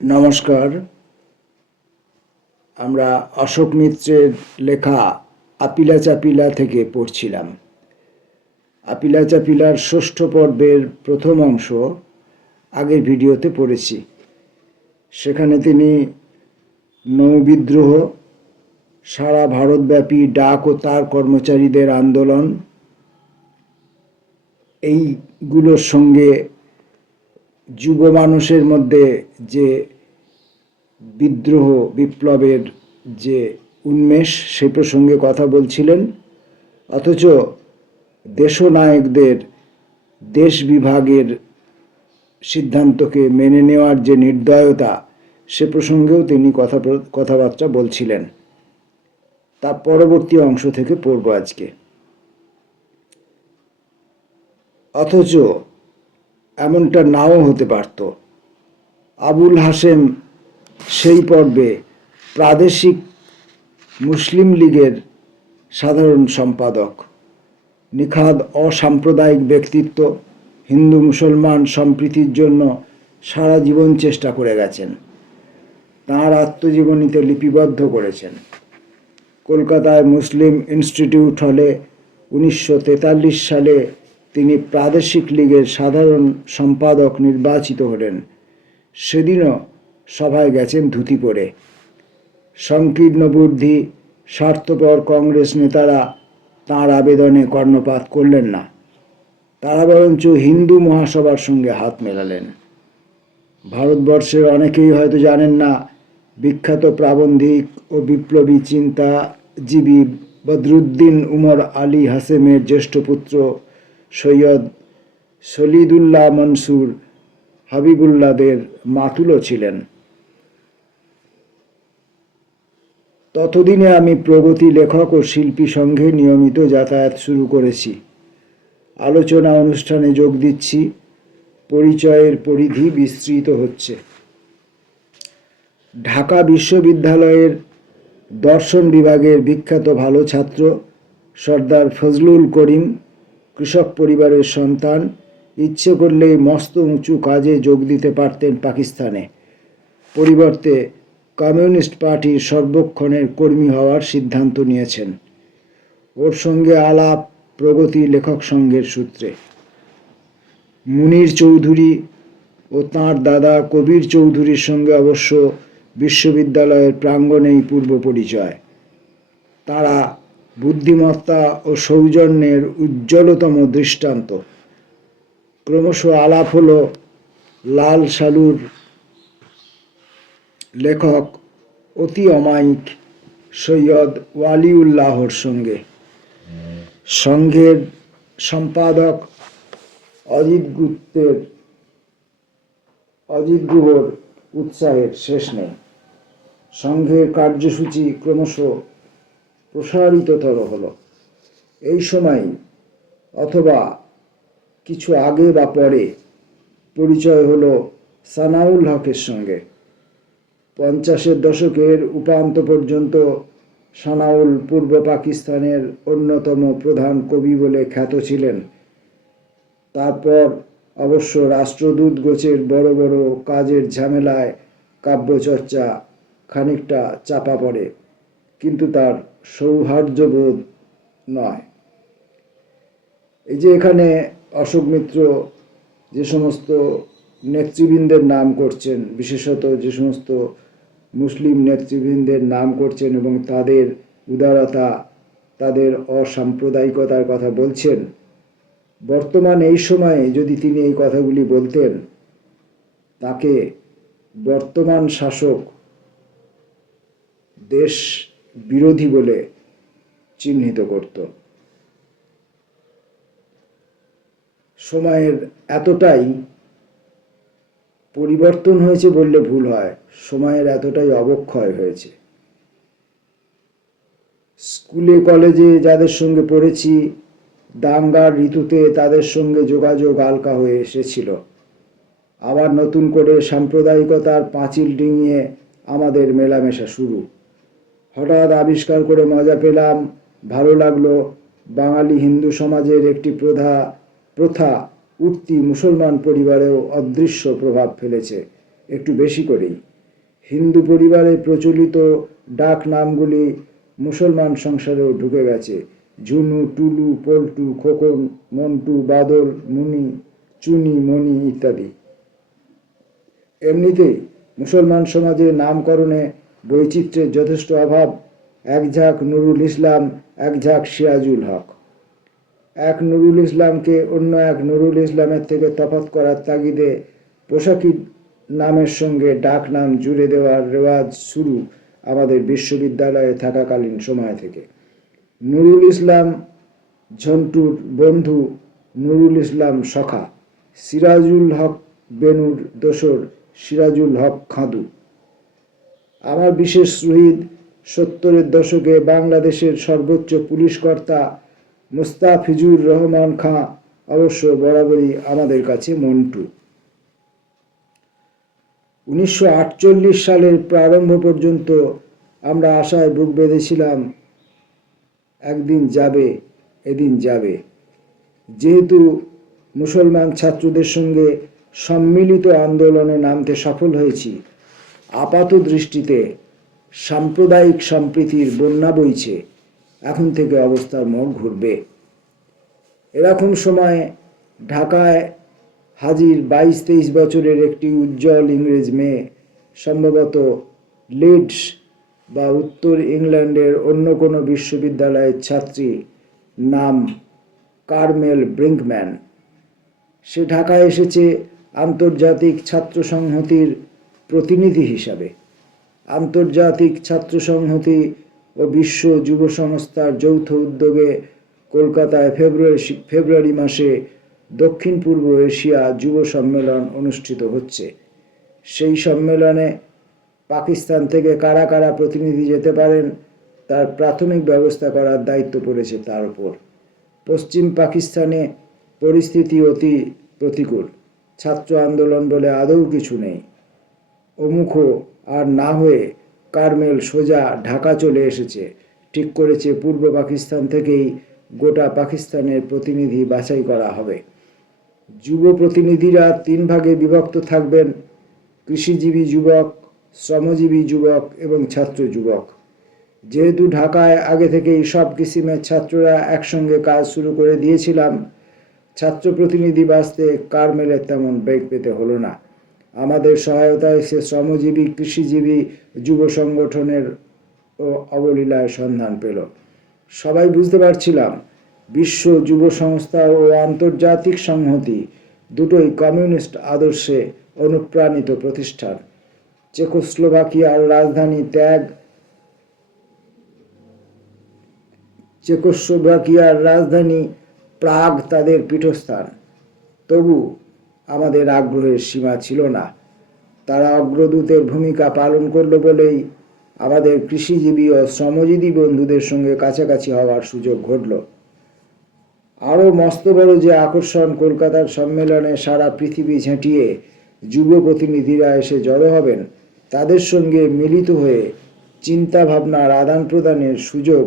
নমস্কার। আমরা অশোক মিত্রের লেখা আপিলা চাপিলা থেকে পড়ছিলাম। আপিলা চাপিলার ষষ্ঠ পর্বের প্রথম অংশ আগের ভিডিওতে পড়েছি। সেখানে তিনি নৌবিদ্রোহ, সারা ভারতব্যাপী ডাক ও তার কর্মচারীদের আন্দোলন, এইগুলোর সঙ্গে যুব মানুষের মধ্যে যে বিদ্রোহ বিপ্লবের যে উন্মেষ সে প্রসঙ্গে কথা বলছিলেন। অথচ দেশনায়কদের দেশ বিভাগের সিদ্ধান্তকে মেনে নেওয়ার যে নির্দয়তা সে প্রসঙ্গেও তিনি কথাবার্তা বলছিলেন। তার পরবর্তী অংশ থেকে পড়ব আজকে। অথচ এমনটা নাও হতে পারত। আবুল হাশেম সেই পর্বে প্রাদেশিক মুসলিম লীগের সাধারণ সম্পাদক, নিখাদ অসাম্প্রদায়িক ব্যক্তিত্ব, হিন্দু মুসলমান সম্প্রীতির জন্য সারা জীবন চেষ্টা করে গেছেন, তাঁর আত্মজীবনীতে লিপিবদ্ধ করেছেন। কলকাতায় মুসলিম ইনস্টিটিউট হলে 1943 সালে তিনি প্রাদেশিক লীগের সাধারণ সম্পাদক নির্বাচিত হলেন। সেদিনও সভায় গেছেন ধুতি পরে। সংকীর্ণ বুদ্ধি স্বার্থপর কংগ্রেস নেতারা তাঁর আবেদনে কর্ণপাত করলেন না। তারা বরঞ্চ হিন্দু মহাসভার সঙ্গে হাত মেলালেন। ভারতবর্ষের অনেকেই হয়তো জানেন না, বিখ্যাত প্রাবন্ধিক ও বিপ্লবী চিন্তাজীবী বদরুদ্দিন উমর আলী হাশেমের জ্যেষ্ঠ পুত্র সৈয়দ সলিদুল্লাহ মনসুর হাবিবুল্লাহদের মাতুলও ছিলেন। ততদিনে আমি প্রগতি লেখক ও শিল্পী সংঘে নিয়মিত যাতায়াত শুরু করেছি। আলোচনা অনুষ্ঠানে যোগ দিচ্ছি। পরিচয়ের পরিধি বিস্তৃত হচ্ছে। ঢাকা বিশ্ববিদ্যালয়ের দর্শন বিভাগের বিখ্যাত ভালো ছাত্র সর্দার ফজলুল করিম কৃষক পরিবারের সন্তান। ইচ্ছে করলেই মস্ত উঁচু কাজে যোগ দিতে পারতেন পাকিস্তানে। পরিবর্তে কমিউনিস্ট পার্টির সর্বক্ষণের কর্মী হওয়ার সিদ্ধান্ত নিয়েছেন। ওর সঙ্গে আলাপ প্রগতি লেখক সংঘের সূত্রে। মুনির চৌধুরী ও তাঁর দাদা কবির চৌধুরীর সঙ্গে অবশ্য বিশ্ববিদ্যালয়ের প্রাঙ্গণেই পূর্ব পরিচয়। তাঁরা বুদ্ধিমত্তা ও সৌজন্যের উজ্জ্বলতম দৃষ্টান্ত। ক্রমশ আলাপ হলো লাল সালুর লেখক অতি অমায়িক সৈয়দ ওয়ালিউল্লাহর সঙ্গে। সংঘের সম্পাদক অজিত গুহর উৎসাহের শেষ নেই। সংঘের কার্যসূচি ক্রমশ প্রসারিততর হলো। এই সময় অথবা কিছু আগে বা পরে পরিচয় হলো সানাউল হকের সঙ্গে। 50-এর দশকের উপান্ত পর্যন্ত সানাউল পূর্ব পাকিস্তানের অন্যতম প্রধান কবি বলে খ্যাত ছিলেন। তারপর অবশ্য রাষ্ট্রদূত গোছের বড় বড় কাজের ঝামেলায় কাব্যচর্চা খানিকটা চাপা পড়ে, কিন্তু তার সৌহার্দ্যবোধ নয়। এই যে এখানে অশোক মিত্র যে সমস্ত নেতৃবৃন্দের নাম করছেন, বিশেষত যে সমস্ত মুসলিম নেতৃবৃন্দের নাম করছেন এবং তাদের উদারতা, তাদের অসাম্প্রদায়িকতার কথা বলছেন, বর্তমান এই সময়ে যদি তিনি এই কথাগুলি বলতেন, তাকে বর্তমান শাসক দেশ বিরোধী বলে চিহ্নিত করত। সময়ের এতটাই পরিবর্তন হয়েছে বললে ভুল হয়, সময়ের এতটাই অবক্ষয় হয়েছে। স্কুলে কলেজে যাদের সঙ্গে পড়েছি, দাঙ্গার ঋতুতে তাদের সঙ্গে যোগাযোগ হালকা হয়ে এসেছিল। আবার নতুন করে সাম্প্রদায়িকতার পাঁচিল ডিঙিয়ে আমাদের মেলামেশা শুরু। হঠাৎ আবিষ্কার করে মজা পেলাম, ভালো লাগলো, বাঙালি হিন্দু সমাজের একটি প্রথা উঠতি মুসলমান পরিবারেও অদৃশ্য প্রভাব ফেলেছে। একটু বেশি করেই। হিন্দু পরিবারে প্রচলিত ডাক নামগুলি মুসলমান সংসারেও ঢুকে গেছে: ঝুনু, টুলু, পল্টু, খোকন, মন্টু, বাদল, মুনি, চুনি, মণি ইত্যাদি। এমনিতেই মুসলমান সমাজে নামকরণে বৈচিত্র্যের যথেষ্ট অভাব। এক ঝাঁক নুরুল ইসলাম, এক ঝাঁক সিরাজুল হক। এক নুরুল ইসলামকে অন্য এক নুরুল ইসলামের থেকে তফাৎ করার তাগিদে পোশাকি নামের সঙ্গে ডাক নাম জুড়ে দেওয়ার রেওয়াজ শুরু আমাদের বিশ্ববিদ্যালয়ে থাকাকালীন সময় থেকে। নুরুল ইসলাম ঝন্টুর বন্ধু, নুরুল ইসলাম সখা, সিরাজুল হক বেনুর দোসর, সিরাজুল হক খাঁদু। আমার বিশেষ সুহৃদ 70-এর দশকে বাংলাদেশের সর্বোচ্চ পুলিশ কর্তা মুস্তাফিজুর রহমান খাঁ অবশ্য বরাবরই আমাদের কাছে মন্টু। 1948 সালের প্রারম্ভ পর্যন্ত আমরা আশায় বুক বেঁধেছিলাম একদিন যাবে, এদিন যাবে। যেহেতু মুসলমান ছাত্রদের সঙ্গে সম্মিলিত আন্দোলনে নামতে সফল হয়েছি, আপাত দৃষ্টিতে সাম্প্রদায়িক সম্প্রীতির বন্যা বইছে। এখন থেকে অবস্থার মোড় ঘুরবে। এরকম সময় ঢাকায় হাজির 22-23 বছরের একটি উজ্জ্বল ইংরেজ মেয়ে, সম্ভবত লিডস বা উত্তর ইংল্যান্ডের অন্য কোনো বিশ্ববিদ্যালয়ের ছাত্রী, নাম কার্মেল ব্রিঙ্কম্যান। সে ঢাকায় এসেছে আন্তর্জাতিক ছাত্র সংহতির প্রতিনিধি হিসাবে। আন্তর্জাতিক ছাত্র সংহতি ও বিশ্ব যুব সংস্থার যৌথ উদ্যোগে কলকাতায় ফেব্রুয়ারি মাসে দক্ষিণ পূর্ব এশিয়া যুব সম্মেলন অনুষ্ঠিত হচ্ছে। সেই সম্মেলনে পাকিস্তান থেকে কারা কারা প্রতিনিধি যেতে পারেন তার প্রাথমিক ব্যবস্থা করার দায়িত্ব পড়েছে তার উপর। পশ্চিম পাকিস্তানে পরিস্থিতি অতি প্রতিকূল। ছাত্র আন্দোলন বলে আদৌ কিছু নেই। অমুখ আর না হয়ে কার্মেল সোজা ঢাকা চলে এসেছে। ঠিক করেছে পূর্ব পাকিস্তান থেকেই গোটা পাকিস্তানের প্রতিনিধি বাছাই করা হবে। যুব প্রতিনিধিরা 3 ভাগে বিভক্ত থাকবেন: কৃষিজীবী যুবক, শ্রমজীবী যুবক এবং ছাত্র যুবক। যেহেতু ঢাকায় আগে থেকেই সব কিসিমের ছাত্ররা একসঙ্গে কাজ শুরু করে দিয়েছিলাম, ছাত্র প্রতিনিধি বাছতে কার্মেলের তেমন বেগ পেতে হলো না। আমাদের সহায়তায় সে শ্রমজীবী, কৃষিজীবী যুব সংগঠনের অবলীলায় সন্ধান পেল। সবাই বুঝতে পারছিলাম বিশ্ব যুব সংস্থা ও আন্তর্জাতিক সংহতি দুটোই কমিউনিস্ট আদর্শে অনুপ্রাণিত প্রতিষ্ঠান। চেকোস্লোভাকিয়ার রাজধানী ত্যাগ, চেকোস্লোভাকিয়ার রাজধানী প্রাগ তাদের পীঠস্থান। তবু আমাদের আগ্রহের সীমা ছিল না। তারা অগ্রদূতের ভূমিকা পালন করলো বলেই আমাদের কৃষিজীবী ও শ্রমজীবী বন্ধুদের সঙ্গে কাছাকাছি হওয়ার সুযোগ ঘটল। আরও মস্ত বড় যে আকর্ষণ, কলকাতার সম্মেলনে সারা পৃথিবী ঝেঁটিয়ে যুব প্রতিনিধিরা এসে জড়ো হবেন। তাদের সঙ্গে মিলিত হয়ে চিন্তা ভাবনার আদান প্রদানের সুযোগ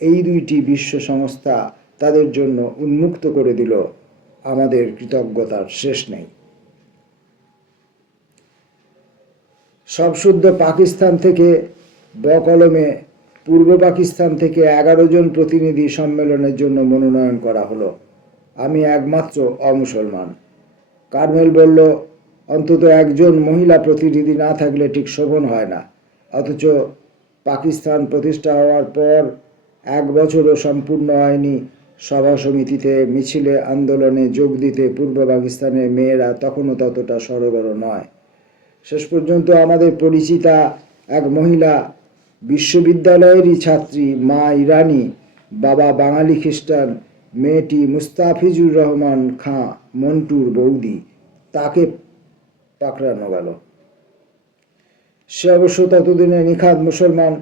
এই 2টি বিশ্ব সংস্থা তাদের জন্য উন্মুক্ত করে দিল। আমাদের কৃতজ্ঞতার শেষ নেই। সবশুদ্ধ পাকিস্তান থেকে বকলমে পূর্ব পাকিস্তান থেকে 11 জন প্রতিনিধি সম্মেলনের জন্য মনোনয়ন করা হলো। আমি একমাত্র অমুসলমান। কার্মেল বলল, অন্তত একজন মহিলা প্রতিনিধি না থাকলে ঠিক শোভন হয় না। অথচ পাকিস্তান প্রতিষ্ঠা হওয়ার পর 1 বছরও সম্পূর্ণ হয়নি সভা সমিতিতে, মিছিলে, আন্দোলনে যোগ দিতে পূর্ব পাকিস্তানের মেয়েরা তখনও ততটা সরগর নয়। শেষ পর্যন্ত আমাদের পরিচিতা এক মহিলা, বিশ্ববিদ্যালয়েরই ছাত্রী, মা ইরানি, বাবা বাঙালি খ্রিস্টান, মেয়েটি মুস্তাফিজুর রহমান খাঁ মন্টুর বৌদি, তাকে পাকড়ানো গেল। সে অবশ্য ততদিনে নিখাদ মুসলমান,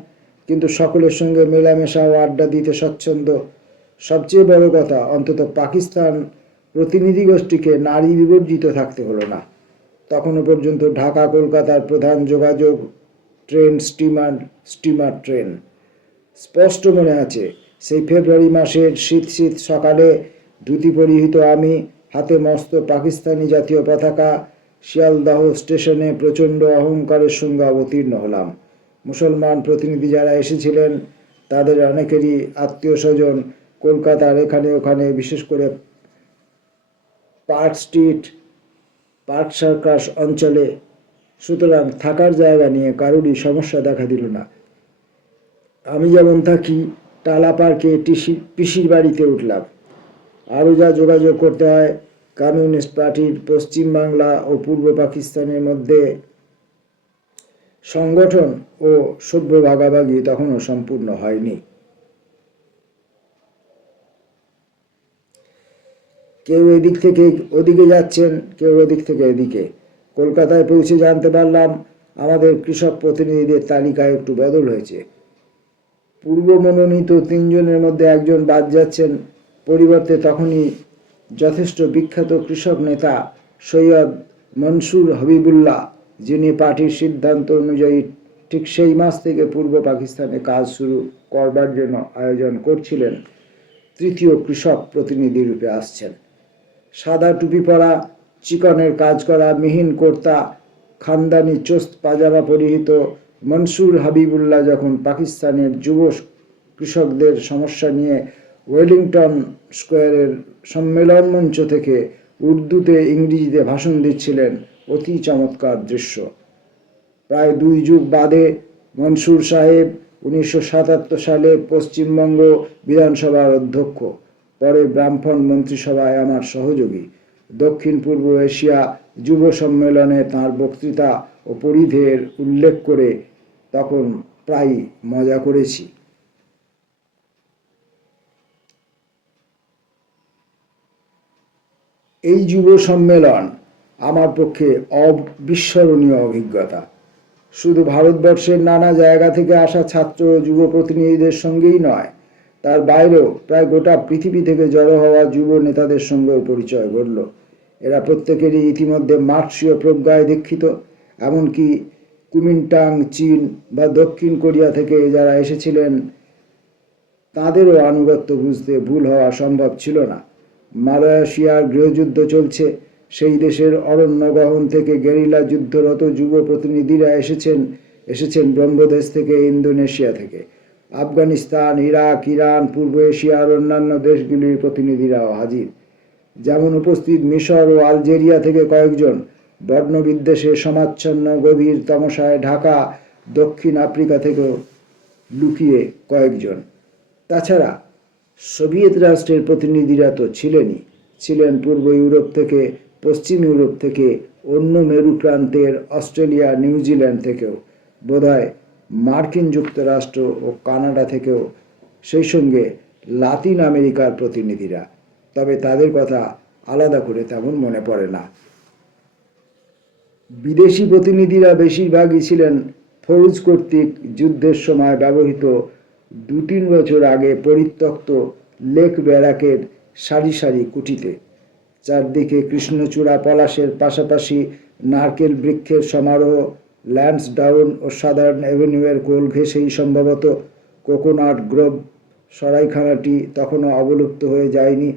কিন্তু সকলের সঙ্গে মেলামেশা ও আড্ডা দিতে স্বচ্ছন্দ। সবচেয়ে বড় কথা, অন্তত পাকিস্তান প্রতিনিধি গোষ্ঠীকে নারী বিবর্জিত থাকতে হলো না। তখনও পর্যন্ত ঢাকা কলকাতার প্রধান যোগাযোগ ট্রেন স্টিমার ট্রেন। স্পষ্ট মনে আছে, সেই ফেব্রুয়ারি মাসের শীত সকালে ধুতি পরিহিত আমি, হাতে মস্ত পাকিস্তানি জাতীয় পতাকা, শিয়ালদাহ স্টেশনে প্রচণ্ড অহংকারের সঙ্গে অবতীর্ণ হলাম। মুসলমান প্রতিনিধি যারা এসেছিলেন তাদের অনেকেরই আত্মীয় স্বজন কলকাতার এখানে ওখানে, বিশেষ করে পার্ক স্ট্রিট, পার্ক সার্কাস অঞ্চলে। সুতরাং থাকার জায়গা নিয়ে কারোরই সমস্যা দেখা দিল না। আমি যেমন থাকি টালা পার্কে পিসির বাড়িতে উঠলাম। আরও যা যোগাযোগ করতে হয়, কমিউনিস্ট পার্টির পশ্চিমবাংলা ও পূর্ব পাকিস্তানের মধ্যে সংগঠন ও সভ্য ভাগাভাগি তখনও সম্পূর্ণ হয়নি। কেউ এদিক থেকে ওদিকে যাচ্ছেন, কেউ ওদিক থেকে এদিকে। কলকাতায় পৌঁছে জানতে পারলাম আমাদের কৃষক প্রতিনিধিদের তালিকায় একটু বদল হয়েছে। পূর্ব মনোনীত 3 জনের মধ্যে একজন বাদ যাচ্ছেন। পরিবর্তে তখনই যথেষ্ট বিখ্যাত কৃষক নেতা সৈয়দ মনসুর হাবিবুল্লাহ, যিনি পার্টির সিদ্ধান্ত অনুযায়ী ঠিক সেই মাস থেকে পূর্ব পাকিস্তানে কাজ শুরু করবার জন্য আয়োজন করছিলেন, তৃতীয় কৃষক প্রতিনিধি রূপে আসছেন। সাদা টুপি পরা, চিকনের কাজ করা, মিহিন কর্তা, খানদানি চোস্ত পাজামা পরিহিত মনসুর হাবিবুল্লাহ যখন পাকিস্তানের যুব কৃষকদের সমস্যা নিয়ে ওয়েলিংটন স্কোয়ারের সম্মেলন মঞ্চ থেকে উর্দুতে ইংরেজিতে ভাষণ দিচ্ছিলেন, অতি চমৎকার দৃশ্য। প্রায় 2 যুগ বাদে মনসুর সাহেব 1977 সালে পশ্চিমবঙ্গ বিধানসভার অধ্যক্ষ, পরে ব্রাহ্মণ মন্ত্রিসভায় আমার সহযোগী। দক্ষিণ পূর্ব এশিয়া যুব সম্মেলনে তাঁর বক্তৃতা ও পরিধেয়ের উল্লেখ করে তখন প্রায় মজা করেছি। এই যুব সম্মেলন আমার পক্ষে অবিস্মরণীয় অভিজ্ঞতা। শুধু ভারতবর্ষের নানা জায়গা থেকে আসা ছাত্র যুব প্রতিনিধিদের সঙ্গেই নয়, তার বাইরেও প্রায় গোটা পৃথিবী থেকে জড়ো হওয়া যুব নেতাদের সঙ্গেও পরিচয় ঘটল। এরা প্রত্যেকেরই ইতিমধ্যে মার্ক্সীয় প্রজ্ঞায় দীক্ষিত। এমনকি কুমিনটাং, চীন বা দক্ষিণ কোরিয়া থেকে যারা এসেছিলেন তাদেরও আনুগত্য বুঝতে ভুল হওয়া সম্ভব ছিল না। মালয়েশিয়ার গৃহযুদ্ধ চলছে, সেই দেশের অরণ্য গহন থেকে গেরিলা যুদ্ধরত যুব প্রতিনিধিরা এসেছেন ব্রহ্মদেশ থেকে, ইন্দোনেশিয়া থেকে। আফগানিস্তান, ইরাক, ইরান, পূর্ব এশিয়ার অন্যান্য দেশগুলির প্রতিনিধিরাও হাজির। যেমন উপস্থিত মিশর ও আলজেরিয়া থেকে কয়েকজন, বর্ণবিদ্বেষে সমাচ্ছন্ন গভীর তমসায় ঢাকা দক্ষিণ আফ্রিকা থেকেও লুকিয়ে কয়েকজন। তাছাড়া সোভিয়েত রাষ্ট্রের প্রতিনিধিরা তো ছিলেনই, ছিলেন পূর্ব ইউরোপ থেকে, পশ্চিম ইউরোপ থেকে, অন্য মেরু প্রান্তের অস্ট্রেলিয়া, নিউজিল্যান্ড থেকেও, বোধহয় মার্কিন যুক্তরাষ্ট্র ও কানাডা থেকেও, সেই সঙ্গে লাতিন আমেরিকার প্রতিনিধিরা। তবে তাদের কথা আলাদা করে তেমন মনে পড়ে না। বিদেশি প্রতিনিধিরা বেশিরভাগই ছিলেন ফৌজ কর্তৃক যুদ্ধের সময় ব্যবহৃত 2-3 বছর আগে পরিত্যক্ত লেক ব্যারাকের সারি সারি কুটিতে। চারদিকে কৃষ্ণচূড়া পলাশের পাশাপাশি নারকেল বৃক্ষের সমারোহ, ল্যান্সডাউন ও সাদার্ন অ্যাভিনিউয়ের কোল ঘেঁষেই সম্ভবত কোকোনাট গ্রোভ সরাইখানাটি তখনও অবলুপ্ত হয়ে যায়নি।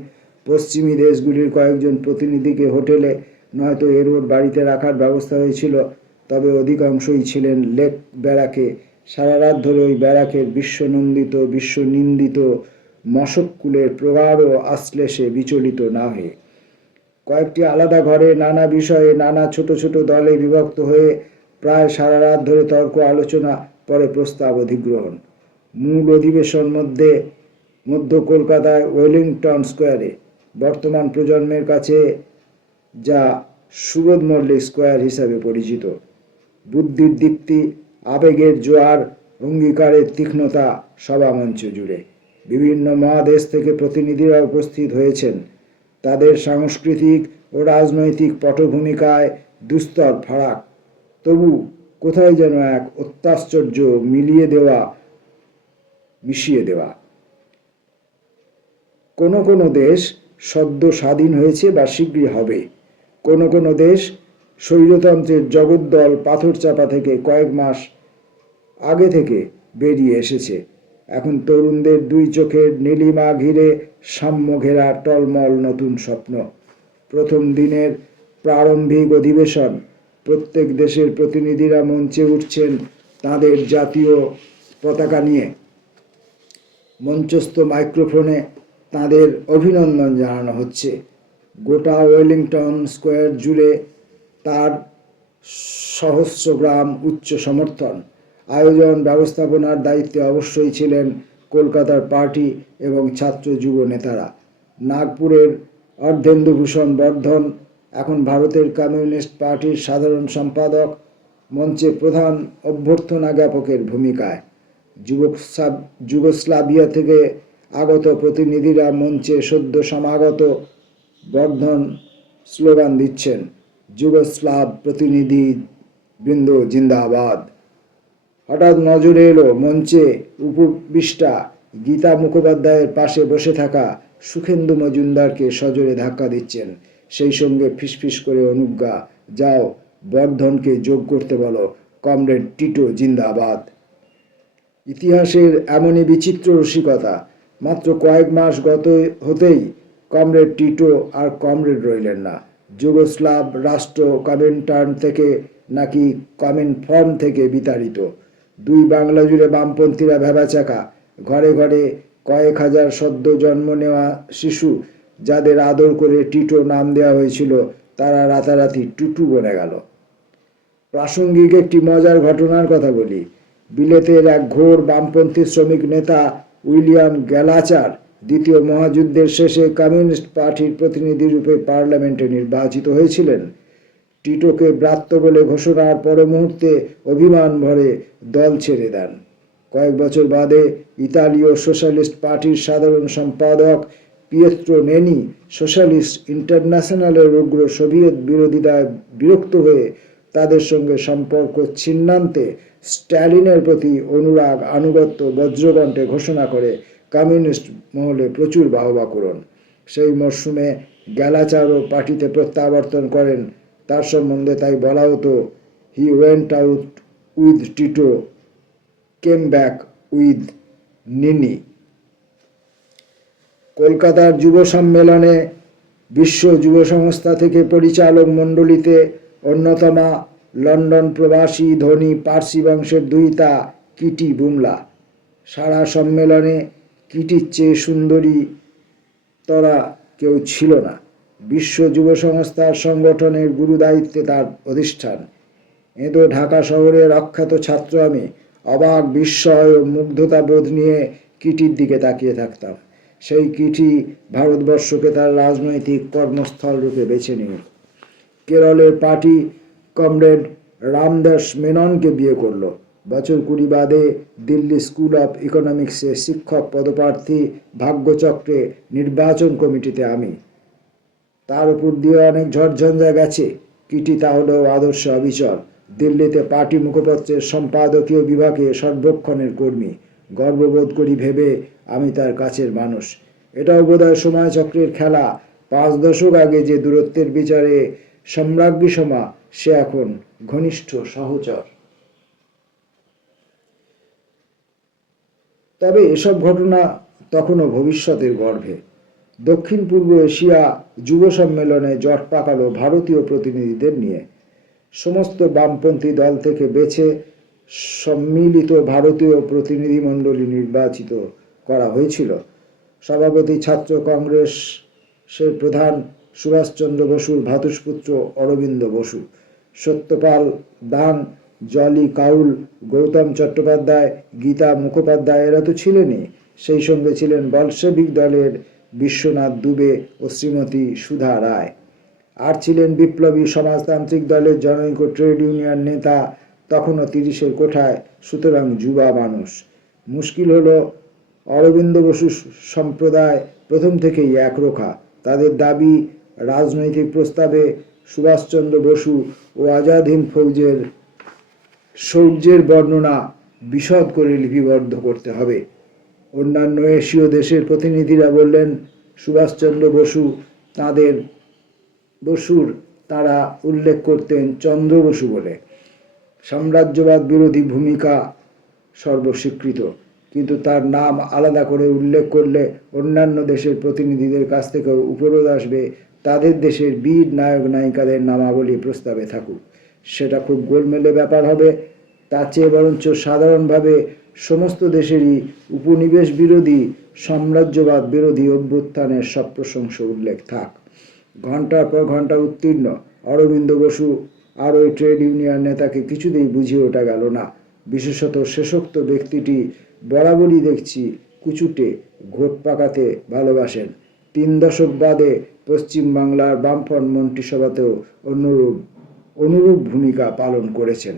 পশ্চিমী দেশগুলির কয়েকজন প্রতিনিধিকে হোটেলে নয়তো এরোর বাড়িতে রাখার ব্যবস্থা হয়েছিল, তবে অধিকাংশই ছিলেন লেক ব্যারাকে। সারা রাত ধরে ওই ব্যারাকের বিশ্বনন্দিত বিশ্বনিন্দিত মশককুলের প্রগাঢ় আশ্লেষে বিচলিত না হয়ে কয়েকটি আলাদা ঘরে নানা বিষয়ে নানা ছোট ছোট দলে বিভক্ত হয়ে প্রায় সারা রাত ধরে তর্ক আলোচনা, পরে প্রস্তাব অধিগ্রহণ। মূল অধিবেশন মধ্য কলকাতায় ওয়েলিংটন স্কোয়ারে, বর্তমান প্রজন্মের কাছে যা সুবোধ মল্লিক স্কোয়ার হিসাবে পরিচিত। বুদ্ধির দীপ্তি, আবেগের জোয়ার, অঙ্গীকারের তীক্ষ্ণতা সভামঞ্চ জুড়ে। বিভিন্ন মহাদেশ থেকে প্রতিনিধিরা উপস্থিত হয়েছেন। তাদের সাংস্কৃতিক ও রাজনৈতিক পটভূমিকায় দুস্তর ফারাক, তবু কোথায় যেন এক অত্যাশ্চর্য মিশিয়ে দেওয়া। কোনো কোনো দেশ সদ্য স্বাধীন হয়েছে বা শীঘ্রই হবে। কোনো কোনো দেশ স্বৈরতন্ত্রের জগদ্দল পাথরচাপা থেকে কয়েক মাস আগে থেকে বেরিয়ে এসেছে। এখন তরুণদের 2 চোখের নীলিমা ঘিরে সাম্য ঘেরা টলমল নতুন স্বপ্ন। প্রথম দিনের প্রারম্ভিক অধিবেশন। প্রত্যেক দেশের প্রতিনিধিরা মঞ্চে উঠছেন তাদের জাতীয় পতাকা নিয়ে। মঞ্চস্থ মাইক্রোফোনে তাদের অভিনন্দন জানানো হচ্ছে। গোটা ওয়েলিংটন স্কোয়ার জুড়ে তার সহস্রগ্রাম উচ্চ সমর্থন। আয়োজন ব্যবস্থাপনার দায়িত্বে অবশ্যই ছিলেন কলকাতার পার্টি এবং ছাত্র যুব নেতারা। নাগপুরের অর্ধেন্দুভূষণ বর্ধন, এখন ভারতের কমিউনিস্ট পার্টির সাধারণ সম্পাদক, মঞ্চে প্রধান অভ্যর্থনা জ্ঞাপকের ভূমিকায়। যুগোস্লাভিয়া থেকে আগত প্রতিনিধিরা মঞ্চে সদ্য সমাগত বর্ধন স্লোগান দিচ্ছেন, যুগোস্লাভ প্রতিনিধি বৃন্দ জিন্দাবাদ। হঠাৎ নজরে এলো মঞ্চে উপবিষ্টা গীতা মুখোপাধ্যায়ের পাশে বসে থাকা সুখেন্দু মজুমদারকে সজোরে ধাক্কা দিচ্ছেন, সেই সঙ্গে ফিসফিস করে অনুজ্ঞা, যাও বর্ধনকে যোগ করতে বলো, কমরেড টিটো জিন্দাবাদ। ইতিহাসের এমনই বিচিত্র রসিকতা। মাত্র কয়েক মাস গত হতেই কমরেড টিটো আর কমরেড রইলেন না। যুগোস্লাভ রাষ্ট্র কমিনটার্ন থেকে নাকি কমিনফর্ম থেকে বিতাড়িত। দুই বাংলা জুড়ে বামপন্থীরা ভেবাচাকা। ঘরে ঘরে কয়েক হাজার সদ্য জন্ম নেওয়া শিশু, যাদের আদর করে টিটো নাম দেওয়া হয়েছিল, তারা রাতারাতি টুটু বনে গেল। প্রাসঙ্গিক একটি মজার ঘটনার কথা বলি। বিলেতের এক ঘোর বামপন্থী শ্রমিক নেতা উইলিয়াম গ্যালাচার দ্বিতীয় মহাযুদ্ধের শেষে কমিউনিস্ট পার্টির প্রতিনিধি রূপে পার্লামেন্টে নির্বাচিত হয়েছিলেন। টিটোকে ব্রাত্য বলে ঘোষণার পর মুহূর্তে অভিমান ভরে দল ছেড়ে দেন। কয়েক বছর বাদে ইতালীয় সোশ্যালিস্ট পার্টির সাধারণ সম্পাদক পিয়েত্রো নেনি সোশ্যালিস্ট ইন্টারন্যাশনালের উগ্র সোভিয়েত বিরোধিতায় বিরক্ত হয়ে তাদের সঙ্গে সম্পর্ক ছিন্নান্তে স্ট্যালিনের প্রতি অনুরাগ আনুগত্য বজ্রকণ্ঠে ঘোষণা করে কমিউনিস্ট মহলে প্রচুর বাহবা করুন। সেই মরশুমে গ্যালাচারও পার্টিতে প্রত্যাবর্তন করেন। তার সম্বন্ধে তাই বলা হতো, he went out with Tito, came back with নিনি। কলকাতার যুব সম্মেলনে বিশ্ব যুব সংস্থা থেকে পরিচালক মণ্ডলীতে অন্যতমা লন্ডন প্রবাসী ধনী পার্সি বংশের দুইতা কিটি বুমলা। সারা সম্মেলনে কিটির চেয়ে সুন্দরী তরা কেউ ছিল না। বিশ্ব যুব সংস্থার সংগঠনের গুরুদায়িত্বে তার অধিষ্ঠান। এঁদো ঢাকা শহরের অখ্যাত ছাত্র আমি অবাক বিস্ময় ও মুগ্ধতা বোধ নিয়ে কিটির দিকে তাকিয়ে থাকতাম। সেই কিটি ভারতবর্ষকে তার রাজনৈতিক কর্মস্থল রূপে বেছে নিল। কেরলের পার্টি কমরেড রামদাস মেননকে বিয়ে করল। বছর 20 বাদে দিল্লি স্কুল অফ ইকোনমিক্সে শিক্ষক পদপ্রার্থী, ভাগ্যচক্রে নির্বাচন কমিটিতে আমি। তার উপর দিয়ে অনেক ঝড়ঝঞ্ঝা গেছে। কিটি তাহলেও আদর্শে অবিচল। দিল্লিতে পার্টি মুখপত্রের সম্পাদকীয় বিভাগে সর্বক্ষণের কর্মী। গর্ববোধ করি ভেবে আমি তার কাছের মানুষ। এটাও বোধহয় সময়চক্রের খেলা। 5 দশক আগে যে দূরত্বের বিচারে সম্রাজ্ঞী সমা, সে এখন ঘনিষ্ঠ সহচর। তবে এসব ঘটনা তখনও ভবিষ্যতের গর্ভে। দক্ষিণ পূর্ব এশিয়া যুব সম্মেলনে জট পাকালো ভারতীয় প্রতিনিধিদের নিয়ে। সমস্ত বামপন্থী দল থেকে বেছে সম্মিলিত ভারতীয় প্রতিনিধিমণ্ডলী নির্বাচিত করা হয়েছিল। সভাপতি ছাত্র কংগ্রেসের প্রধান সুভাষচন্দ্র বসুর ভ্রাতুষ্পুত্র অরবিন্দ বসু, সত্যপাল দান, জলি কাউল, গৌতম চট্টোপাধ্যায়, গীতা মুখোপাধ্যায়, এরা তো ছিলেনই। সেই সঙ্গে ছিলেন বলশেভিক দলের বিশ্বনাথ দুবে ও শ্রীমতী সুধা রায়। আর ছিলেন বিপ্লবী সমাজতান্ত্রিক দলের জনৈক ট্রেড ইউনিয়ন নেতা, তখনও 30-এর কোঠায়, সুতরাং যুবা মানুষ। মুশকিল হলো, অরবিন্দ বসু সম্প্রদায় প্রথম থেকেই একরোখা। তাদের দাবি, রাজনৈতিক প্রস্তাবে সুভাষচন্দ্র বসু ও আজাদ হিন্দ ফৌজের শৌর্যের বর্ণনা বিশদ করে লিপিবদ্ধ করতে হবে। অন্যান্য এশীয় দেশের প্রতিনিধিরা বললেন, সুভাষচন্দ্র তারা উল্লেখ করতেন চন্দ্র বসু বলে। সাম্রাজ্যবাদ বিরোধী ভূমিকা সর্বস্বীকৃত, কিন্তু তার নাম আলাদা করে উল্লেখ করলে অন্যান্য দেশের প্রতিনিধিদের কাছ থেকেও উপরোধ আসবে, তাদের দেশের বীর নায়ক নায়িকাদের নামাবলী প্রস্তাবে থাকুক। সেটা খুব গোলমেলে ব্যাপার হবে। তার চেয়ে বরঞ্চ সাধারণভাবে সমস্ত দেশেরই উপনিবেশ বিরোধী, সাম্রাজ্যবাদ বিরোধী অভ্যুত্থানের সপ্রশংস উল্লেখ থাক। ঘণ্টার পর ঘণ্টা উত্তীর্ণ, অরবিন্দ বসু আর ওই ট্রেড ইউনিয়ন নেতাকে কিছুতেই বুঝিয়ে ওঠা গেল না। বিশেষত শেষোক্ত ব্যক্তিটি বরাবরই দেখছি কুচুটে ঘোট পাকাতে ভালোবাসেন। 3 দশক বাদে পশ্চিমবাংলার বামফ্রন্ট মন্ত্রিসভাতেও অনুরূপ ভূমিকা পালন করেছেন।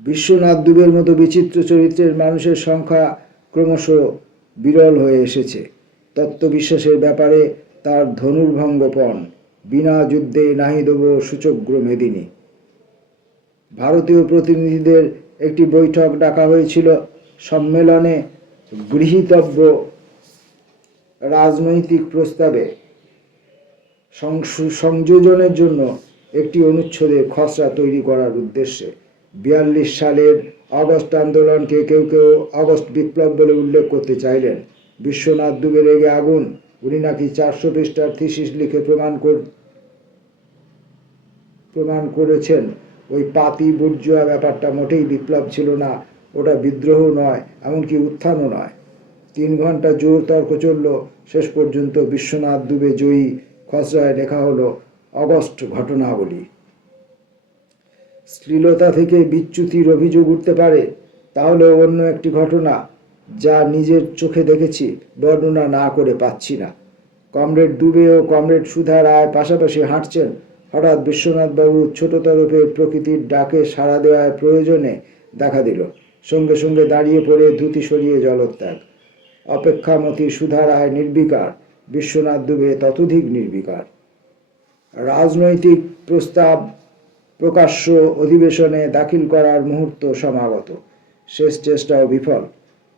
বিশ্বনাথ দুবের মতো বিচিত্র চরিত্রের মানুষের সংখ্যা ক্রমশ বিরল হয়ে এসেছে। তত্ত্ববিশ্বাসের ব্যাপারে তার ধনুর্ভঙ্গপণ, বিনা যুদ্ধে নাহি দেব সূচগ্র মেদিনী। ভারতীয় প্রতিনিধিদের একটি বৈঠক ডাকা হয়েছিল। সম্মেলনে গৃহীতব্য রাজনৈতিক প্রস্তাবে সংযোজনের জন্য একটি অনুচ্ছেদের খসড়া তৈরি করার উদ্দেশ্যে। 42 সালের অগস্ট আন্দোলনকে কেউ কেউ অগস্ট বিপ্লব বলে উল্লেখ করতে চাইলেন। বিশ্বনাথ দুবে রেগে আগুন। উনি নাকি 400 পৃষ্ঠার থিসিস লিখে প্রমাণ করেছেন ওই পাতি বুর্জোয়া ব্যাপারটা মোটেই বিপ্লব ছিল না, ওটা বিদ্রোহ নয়, এমনকি উত্থানও নয়। 3 ঘন্টা জোর তর্ক চলল। শেষ পর্যন্ত বিশ্বনাথ দুবে জয়ী। খসড়ায় লেখা হলো অগস্ট ঘটনাবলী। শ্লীলতা থেকে বিচ্যুতির অভিযোগ উঠতে পারে, তাহলে অন্য একটি ঘটনা যা নিজের চোখে দেখেছি বর্ণনা না করে পাচ্ছি না। কমরেড দুবে ও কমরেড সুধা রায় পাশাপাশি হাঁটছেন। হঠাৎ বিশ্বনাথবাবু ছোট তরফের প্রকৃতির ডাকে সাড়া দেওয়ার প্রয়োজনে দেখা দিল। সঙ্গে সঙ্গে দাঁড়িয়ে পড়ে ধুতি সরিয়ে জলত্যাগ। অপেক্ষামতী সুধা রায় নির্বিকার, বিশ্বনাথ দুবে ততোধিক নির্বিকার। রাজনৈতিক প্রস্তাব প্রকাশ্য অধিবেশনে দাখিল করার মুহূর্ত সমাগত। শেষ চেষ্টাও বিফল।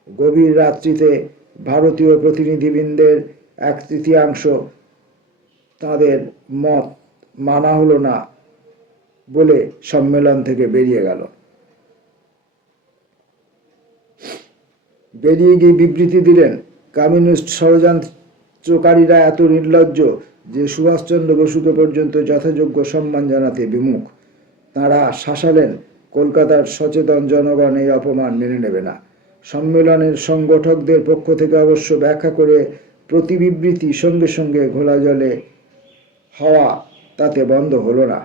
গভীর রাত্রিতে ভারতীয় প্রতিনিধিবৃন্দের 1/3 তাদের মত মানা হলো না বলে সম্মেলন থেকে বেরিয়ে গেল। বেরিয়ে গিয়ে বিবৃতি দিলেন, কমিউনিস্ট ষড়যন্ত্রকারীরা এত নির্লজ্জ যে সুভাষচন্দ্র বসুকে পর্যন্ত যথাযোগ্য সম্মান জানাতে বিমুখ। তাঁরা শাসালেন, কলকাতার সচেতন জনগণ এই অপমান মেনে নেবে না। সম্মেলনের সংগঠকদের পক্ষ থেকে অবশ্য ব্যাখ্যা করে প্রতিবিবৃতি সঙ্গে সঙ্গে ঘোলা জলে হওয়া তাতে বন্ধ হলো না।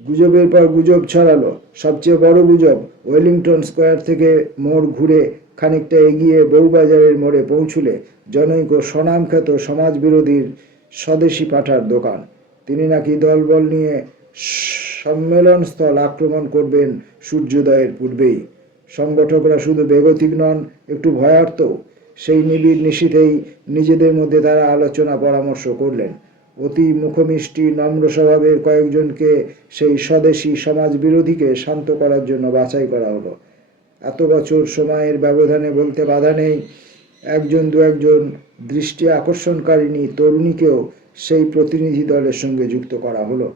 গুজবের পর গুজব ছড়ালো। সবচেয়ে বড় গুজব, ওয়েলিংটন স্কোয়ার থেকে মোড় ঘুরে খানিকটা এগিয়ে বউবাজারের মোড়ে পৌঁছলে জনৈক স্বনামখ্যাত সমাজবিরোধীর স্বদেশী পাঠার দোকান। তিনি নাকি দলবল নিয়ে সম্মেলনস্থল আক্রমণ করবেন সূর্যোদয়ের পূর্বেই। সংগঠকরা শুধু বেগতিক নন, একটু ভয়ার্ত। সেই নিবিড় নিশীথেই নিজেদের মধ্যে তারা আলোচনা পরামর্শ করলেন। অতি মুখমিষ্টি নম্র স্বভাবের কয়েকজনকে সেই স্বদেশী সমাজ বিরোধীকে শান্ত করার জন্য বাছাই করা হলো। এত বছর সময়ের ব্যবধানে বলতে বাধা নেই, 1-2 দৃষ্টি আকর্ষণকারিণী তরুণীকেও সেই প্রতিনিধি দলের সঙ্গে যুক্ত করা হলো।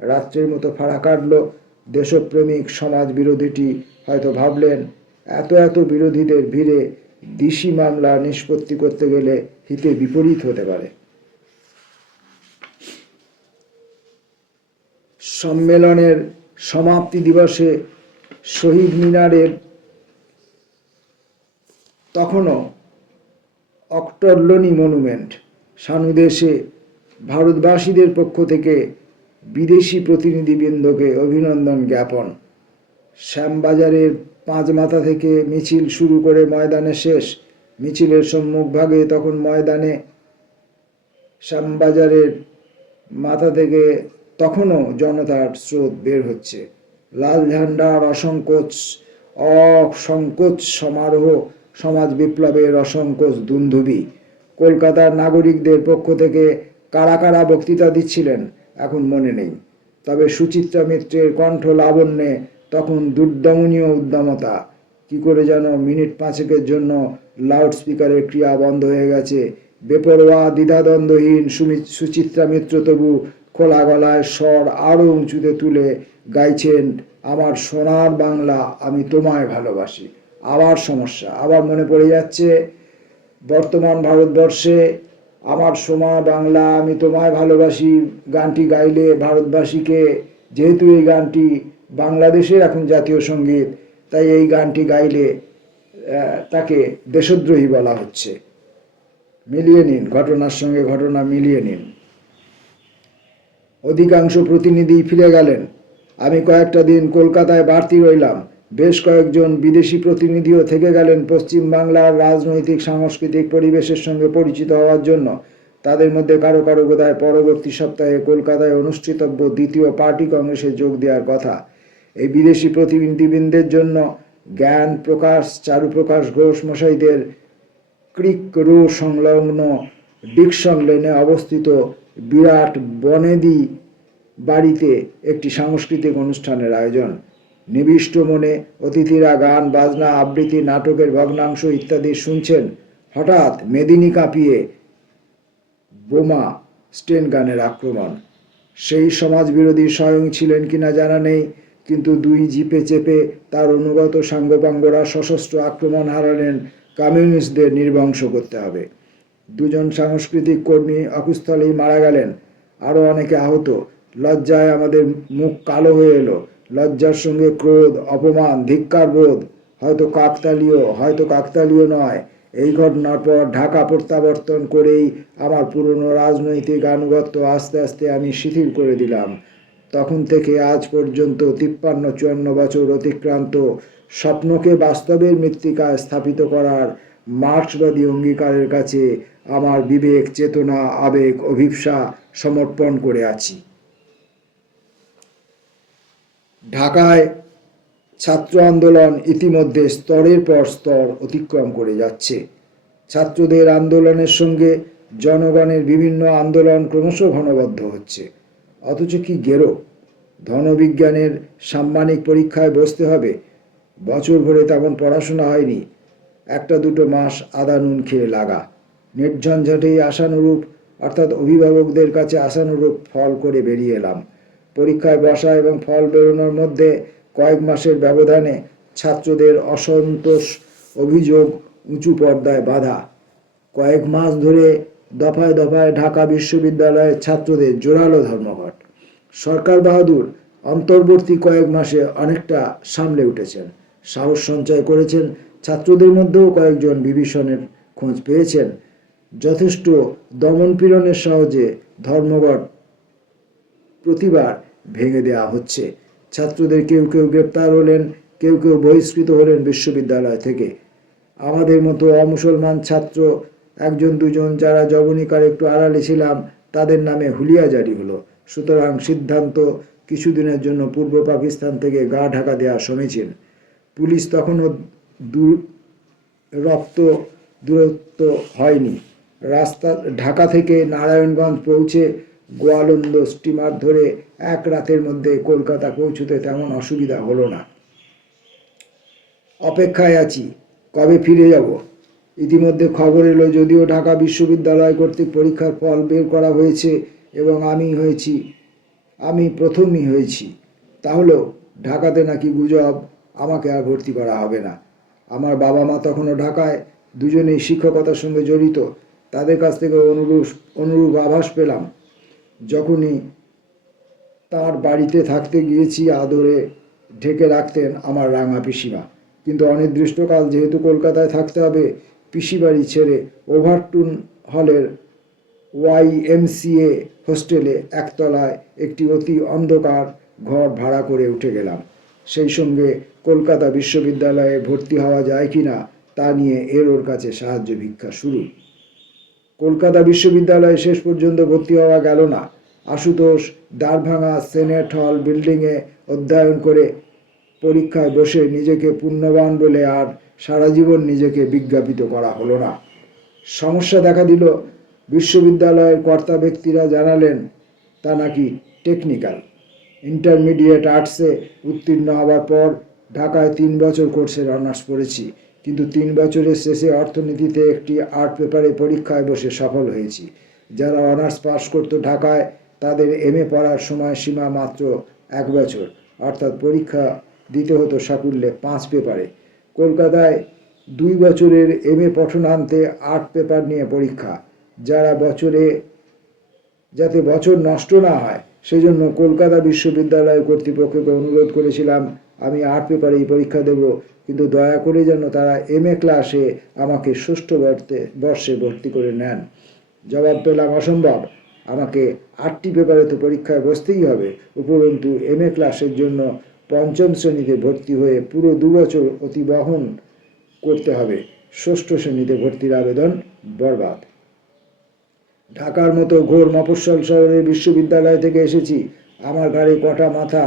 রাত্রের মতো ফাঁড়া কাটল। দেশপ্রেমিক সমাজ বিরোধীটি হয়তো ভাবলেন, এত বিরোধীদের ভিড়ে দিশি মামলা নিষ্পত্তি করতে গেলে হিতে বিপরীত হতে পারে। সম্মেলনের সমাপ্তি দিবসে শহীদ মিনারের তখনও অক্টোরলনি মনুমেন্ট সানুদেশে ভারতবাসীদের পক্ষ থেকে বিদেশি প্রতিনিধিবৃন্দকে অভিনন্দন জ্ঞাপন। শ্যামবাজারের 5 মাথা থেকে মিছিল শুরু করে ময়দানে শেষ। মিছিলের সম্মুখভাগে তখন ময়দানে শ্যামবাজারের মাথা থেকে তখনও জনতার স্রোত বের হচ্ছে। লাল ঝান্ডার অসংকোচ সমারোহ, সমাজ বিপ্লবের অসংকোচ দুন্দুবি। কলকাতার নাগরিকদের পক্ষ থেকে কারা কারা বক্তৃতা দিচ্ছিলেন এখন মনে নেই, তবে সুচিত্রা মিত্রের কণ্ঠ লাবণ্যে তখন দুর্দমনীয় উদ্দামতা। কি করে যেন মিনিট 5 জন্য লাউড স্পিকারের ক্রিয়া বন্ধ হয়ে গেছে। বেপরোয়া দ্বিধাদ্বন্দ্বহীন সুচিত্রা মিত্র তবু খোলা গলায় স্বর আরও উঁচুতে তুলে গাইছেন, আমার সোনার বাংলা আমি তোমায় ভালোবাসি। আবার সমস্যা, আবার মনে পড়ে যাচ্ছে বর্তমান ভারতবর্ষে আমার সোনার বাংলা আমি তোমায় ভালোবাসি গানটি গাইলে ভারতবাসীকে, যেহেতু এই গানটি বাংলাদেশের এখন জাতীয় সঙ্গীত, তাই এই গানটি গাইলে তাকে দেশদ্রোহী বলা হচ্ছে। মিলিয়ে নিন, ঘটনার সঙ্গে ঘটনা মিলিয়ে নিন। অধিকাংশ প্রতিনিধি ফিরে গেলেন। আমি কয়েকটা দিন কলকাতায় বাড়তি রইলাম। বেশ কয়েকজন বিদেশি প্রতিনিধিও থেকে গেলেন পশ্চিম বাংলার রাজনৈতিক সাংস্কৃতিক পরিবেশের সঙ্গে পরিচিত হওয়ার জন্য। তাদের মধ্যে কারো কারো বোধহয় পরবর্তী সপ্তাহে কলকাতায় অনুষ্ঠিতব্য দ্বিতীয় পার্টি কংগ্রেসে যোগ দেওয়ার কথা। এই বিদেশি প্রতিনিধিবৃন্দের জন্য জ্ঞান প্রকাশ চারুপ্রকাশ ঘোষ মশাইদের ক্রিক রো সংলগ্ন ডিকসন লেনে অবস্থিত বিরাট বনেদি বাড়িতে একটি সাংস্কৃতিক অনুষ্ঠানের আয়োজন। নিবিষ্ট মনে অতিথিরা গান বাজনা আবৃত্তি নাটকের ভগ্নাংশ ইত্যাদি শুনছেন। হঠাৎ মেদিনী কাঁপিয়ে বোমা স্টেন গানের আক্রমণ। সেই সমাজবিরোধী স্বয়ং ছিলেন কিনা জানা নেই, কিন্তু দুই জিপে চেপে তার অনুগত সাঙ্গপাঙ্গরা সশস্ত্র আক্রমণ হারালেন। কমিউনিস্টদের নির্বংশ করতে হবে। দুজন সাংস্কৃতিক কর্মী অকুস্থলেই মারা গেলেন, আরও অনেকে আহত। লজ্জায় আমাদের মুখ কালো হয়ে এলো। লজ্জার সঙ্গে ক্রোধ, অপমান, ধিক্কার বোধ। হয়তো কাকতালীয় নয়। এই ঘটনার পর ঢাকা প্রত্যাবর্তন করেই আমার পুরনো রাজনৈতিক আনুগত্য আস্তে আস্তে আমি শিথিল করে দিলাম। তখন থেকে আজ পর্যন্ত 53-54 বছর অতিক্রান্ত স্বপ্নকে বাস্তবের মৃত্তিকায় স্থাপিত করার মার্ক্সবাদী অঙ্গীকারের কাছে আমার বিবেক, চেতনা, আবেগ, অভিপ্সা সমর্পণ করে আছি। ঢাকায় ছাত্র আন্দোলন ইতিমধ্যে স্তরের পর স্তর অতিক্রম করে যাচ্ছে। ছাত্রদের আন্দোলনের সঙ্গে জনগণের বিভিন্ন আন্দোলন ক্রমশ ঘনবদ্ধ হচ্ছে। অথচ কি গেরো, ধনবিজ্ঞানের সাম্মানিক পরীক্ষায় বসতে হবে। বছর ভরে তেমন পড়াশোনা হয়নি, একটা দুটো মাস আদা নুন খেয়ে লাগা। নির্ঝঞ্ঝাটেই আশানুরূপ, অর্থাৎ অভিভাবকদের কাছে আশানুরূপ ফল করে বেরিয়ে এলাম। পরীক্ষায় বসা এবং ফল বেরোনোর মধ্যে কয়েক মাসের ব্যবধানে ছাত্রদের অসন্তোষ অভিযোগ উঁচু পর্দায় বাঁধা। কয়েক মাস ধরে দফায় দফায় ঢাকা বিশ্ববিদ্যালয়ের ছাত্রদের জোরালো ধর্মঘট। সরকার বাহাদুর অন্তর্বর্তী কয়েক মাসে অনেকটা সামলে উঠেছেন, সাহস সঞ্চয় করেছেন। ছাত্রদের মধ্যেও কয়েকজন বিভীষণের খোঁজ পেয়েছেন। যথেষ্ট দমনপীড়নের সহজে ধর্মঘট প্রতিবার ভেঙে দেওয়া হচ্ছে। ছাত্রদের কেউ কেউ গ্রেপ্তার হলেন, কেউ কেউ বহিষ্কৃত হলেন বিশ্ববিদ্যালয় থেকে। আমাদের মতো অমুসলমান ছাত্র একজন দুজন যারা জবনিকার একটু আড়ালে ছিলাম, তাদের নামে হুলিয়া জারি হলো। সুতরাং সিদ্ধান্ত, কিছুদিনের জন্য পূর্ব পাকিস্তান থেকে গা ঢাকা দেওয়া সমীচীন। পুলিশ তখনও দূরত্ব হয়নি। রাস্তা ঢাকা থেকে নারায়ণগঞ্জ পৌঁছে গোয়ালন্দ স্টিমার ধরে এক রাতের মধ্যে কলকাতা পৌঁছতে তেমন অসুবিধা হলো না। অপেক্ষায় আছি, কবে ফিরে যাব। ইতিমধ্যে খবর এলো যদিও ঢাকা বিশ্ববিদ্যালয় কর্তৃক পরীক্ষার ফল বের করা হয়েছে এবং আমি প্রথমই হয়েছি। তাহলেও ঢাকাতে নাকি গুজব আমাকে আর ভর্তি করা হবে না। আমার বাবা মা তখনও ঢাকায়, দুজনেই শিক্ষকতার সঙ্গে জড়িত। তাদের কাছ থেকে অনুরূপ আভাস পেলাম। যখনই তার বাড়িতে থাকতে গিয়েছি, আদরে ঢেকে রাখতেন আমার রাঙা পিসিমা। কিন্তু অনির্দিষ্টকাল যেহেতু কলকাতায় থাকতে হবে, পিসি বাড়ি ছেড়ে ওভারটুন হলের YMCA হোস্টেলে একতলায় একটি অতি অন্ধকার ঘর ভাড়া করে উঠে গেলাম। সেই সঙ্গে কলকাতা বিশ্ববিদ্যালয়ে ভর্তি হওয়া যায় কি না তা নিয়ে ওর কাছে সাহায্য ভিক্ষা শুরু। কলকাতা বিশ্ববিদ্যালয়ে শেষ পর্যন্ত ভর্তি হওয়া গেল না। আশুতোষ দ্বারভাঙা সেনেট হল বিল্ডিংয়ে অধ্যয়ন করে পরীক্ষায় বসে নিজেকে পুণ্যবান বলে আর সারা জীবন নিজেকে বিজ্ঞাপিত করা হলো না। সমস্যা দেখা দিল। বিশ্ববিদ্যালয়ের কর্তা ব্যক্তিরা জানালেন তা নাকি টেকনিক্যাল। ইন্টারমিডিয়েট আর্টসে উত্তীর্ণ হওয়ার পর ঢাকায় 3 বছর কোর্সের অনার্স পড়েছি, কিন্তু 3 বছরের শেষে অর্থনীতিতে একটি আর্ট পেপারে পরীক্ষায় বসে সফল হয়েছি। যারা অনার্স পাস করতো ঢাকায়, তাদের এমএ পড়ার সময়সীমা মাত্র 1 বছর, অর্থাৎ পরীক্ষা দিতে হতো সাকুল্যে 5 পেপারে। কলকাতায় 2 বছরের এমএ পঠনান্তে 8 পেপার নিয়ে পরীক্ষা। যাতে বছর নষ্ট না হয় সেজন্য কলকাতা বিশ্ববিদ্যালয় কর্তৃপক্ষকে অনুরোধ করেছিলাম আমি 8 পেপারেই পরীক্ষা দেব, কিন্তু দয়া করে যেন তারা এমএ ক্লাসে আমাকে ষষ্ঠ বর্ষে ভর্তি করে নেন। জবাব পেলাম অসম্ভব, আমাকে 8টি পেপারে তো পরীক্ষায় বসতেই হবে, উপরন্তু এমএ ক্লাসের জন্য 5ম শ্রেণীতে ভর্তি হয়ে পুরো 2 বছর অতিবহন করতে হবে। ষষ্ঠ শ্রেণীতে ভর্তির আবেদন বরবাদ। ঢাকার মতো ঘোর মফস্বল শহরের বিশ্ববিদ্যালয় থেকে এসেছি, আমার ঘাড়ে কটা মাথা,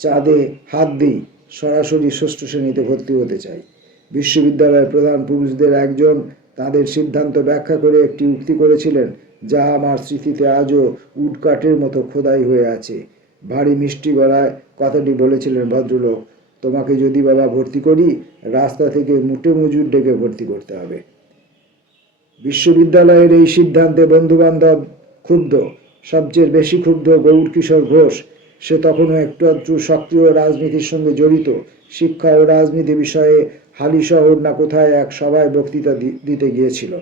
চাঁদে হাত দিই, সরাসরি ষষ্ঠ শ্রেণীতে ভর্তি হতে চাই। বিশ্ববিদ্যালয়ের প্রধান পুরুষদের একজন তাদের সিদ্ধান্ত ব্যাখ্যা করে একটি উক্তি করেছিলেন, যা আমার স্মৃতিতে আজও উডকাটের মতো খোদাই হয়ে আছে। ভারী মিষ্টি গলায় কথাটি বলেছিলেন ভদ্রলোক, তোমাকে যদি বাবা ভর্তি করি, রাস্তা থেকে মুটে মজুর ডেকে ভর্তি করতে হবে। বিশ্ববিদ্যালয়ের এই সিদ্ধান্তে বন্ধুবান্ধব ক্ষুব্ধ। সবচেয়ে বেশি ক্ষুব্ধ গৌরকিশোর ঘোষ। সে তখনও একটু আধটু সক্রিয় রাজনীতির সঙ্গে জড়িত। শিক্ষা ও রাজনীতি বিষয়ে হালিশহর না কোথায় এক সভায় বক্তৃতা দিতে গিয়েছিল।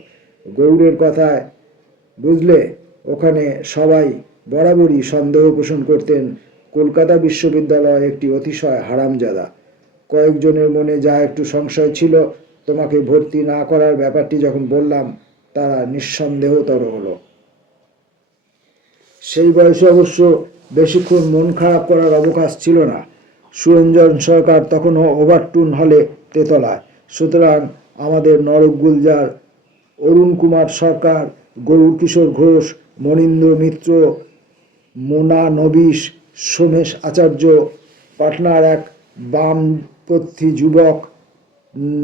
গৌড়ের কথায় বুঝলে ওখানে সবাই বরাবরই সন্দেহ পোষণ করতেন কলকাতা বিশ্ববিদ্যালয় একটি অতিশয় হারামজাদা। কয়েকজনের মনে যা একটু সংশয় ছিল, তোমাকে ভর্তি না করার ব্যাপারটি যখন বললাম, তারা নিঃসন্দেহতর হলো। সেই বয়সে অবশ্য বেশিক্ষণ মন খারাপ করার অবকাশ ছিল না। সুরঞ্জন সরকার তখনও ওভারটুন হলে তেতলায়। সুতরাং আমাদের নরক গুলজার, অরুণ কুমার সরকার, গৌরকিশোর ঘোষ, মনীন্দ্র মিত্র, মোনা নবিশ, সোমেশ আচার্য, পাটনার এক বামপন্থী যুবক,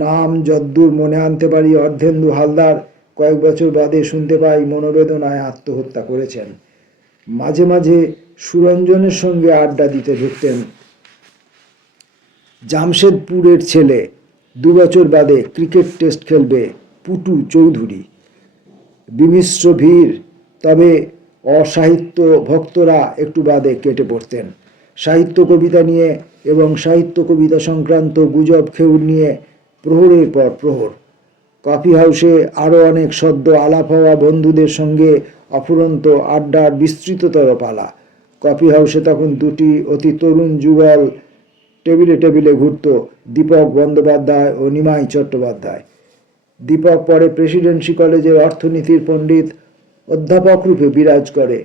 নাম যদ্দূর মনে আনতে পারি অর্ধেন্দু হালদার, কয়েক বছর বাদে শুনতে পাই মনোবেদনায় আত্মহত্যা করেছেন। মাঝে মাঝে সুরঞ্জনের সঙ্গে আড্ডা দিতে ঢুকতেন জামশেদপুরের ছেলে, 2 বছর বাদে ক্রিকেট টেস্ট খেলবে, পুটু চৌধুরী। বিমিশ্র ভিড়, তবে অসাহিত্য ভক্তরা একটু বাদে কেটে পড়তেন। সাহিত্য কবিতা নিয়ে এবং সাহিত্য কবিতা সংক্রান্ত গুজব খেউর নিয়ে প্রহরের পর প্রহর। কফি হাউসে আরও অনেক সদ্য আলাপ হওয়া বন্ধুদের সঙ্গে অফুরন্ত আড্ডার বিস্তৃততর পালা। কফি হাউসে তখন 2টি অতি তরুণ যুগল টেবিলে টেবিলে ঘুরত, দীপক বন্দ্যোপাধ্যায় ও নিমাই চট্টোপাধ্যায়। দীপক পরে প্রেসিডেন্সি কলেজের অর্থনীতির পণ্ডিত অধ্যাপক রূপে বিরাজ করে।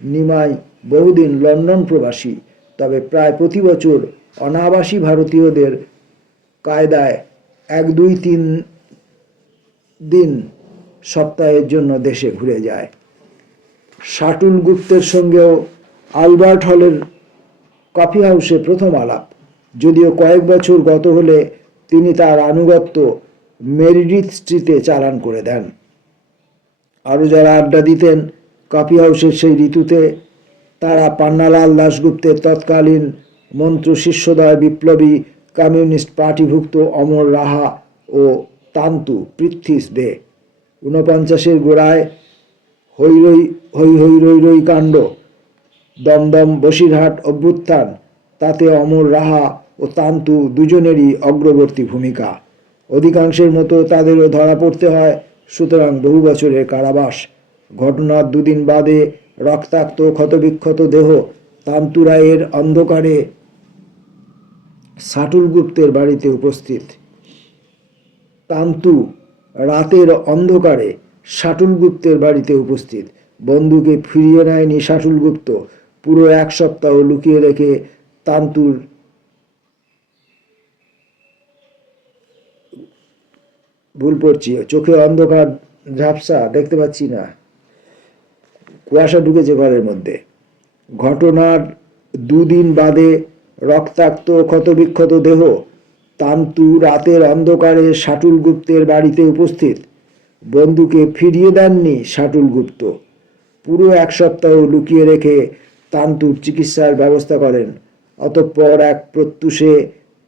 নিমাই বহুদিন লন্ডন প্রবাসী, তবে প্রায় প্রতি বছর অনাবাসী ভারতীয়দের কায়দায় 1, 2, 3 দিন সপ্তাহের জন্য দেশে ঘুরে যায়। শাটুল গুপ্তের সঙ্গেও আলবার্ট হলের কফি হাউসে প্রথম আলাপ, যদিও কয়েক বছর গত হলে তিনি তার আনুগত্য মেরিডিথ স্ট্রিটে চালান করে দেন। আরও যারা আড্ডা দিতেন কফি হাউসের সেই ঋতুতে, তারা পান্নালাল দাশগুপ্তের তৎকালীন মন্ত্র শিষ্যদয় বিপ্লবী কমিউনিস্ট পার্টিভুক্ত অমর রাহা ও তান্তু পৃথ্বীশ দে। 49-এর গোড়ায় হই হই রই রই কাণ্ড, দমদম বসিরহাট অভ্যুত্থান, তাতে অমর রাহা ও তান্তু দুজনেরই অগ্রবর্তী ভূমিকা। অধিকাংশের মতো তাদেরও ধরা পড়তে হয়, সুতরাং বহু বছরের কারাবাস। ঘটনার 2 দিন বাদে রক্তাক্ত ক্ষতবিক্ষত দেহ তান্তু রায়ের অন্ধকারে শাটুল গুপ্তের বাড়িতে উপস্থিত। তান্তু রাতের অন্ধকারে শাটুল গুপ্তের বাড়িতে উপস্থিত। বন্ধুকে ফিরিয়ে নেয়নি শাটুল গুপ্ত। পুরো 1 সপ্তাহ লুকিয়ে রেখে তান্তুর ভুল পড়ছি, চোখে অন্ধকার ঝাপসা, দেখতে পাচ্ছি না, কুয়াশা ঢুকেছে ঘরের মধ্যে। ঘটনার 2 দিন বাদে রক্তাক্ত ক্ষতবিক্ষত দেহ তান্তু রাতের অন্ধকারে শাটুল গুপ্তের বাড়িতে উপস্থিত। বন্ধুকে ফিরিয়ে দেননি শাটুল গুপ্ত। পুরো 1 সপ্তাহ লুকিয়ে রেখে তান্তুর চিকিৎসার ব্যবস্থা করেন। অতঃপর এক প্রত্যুষে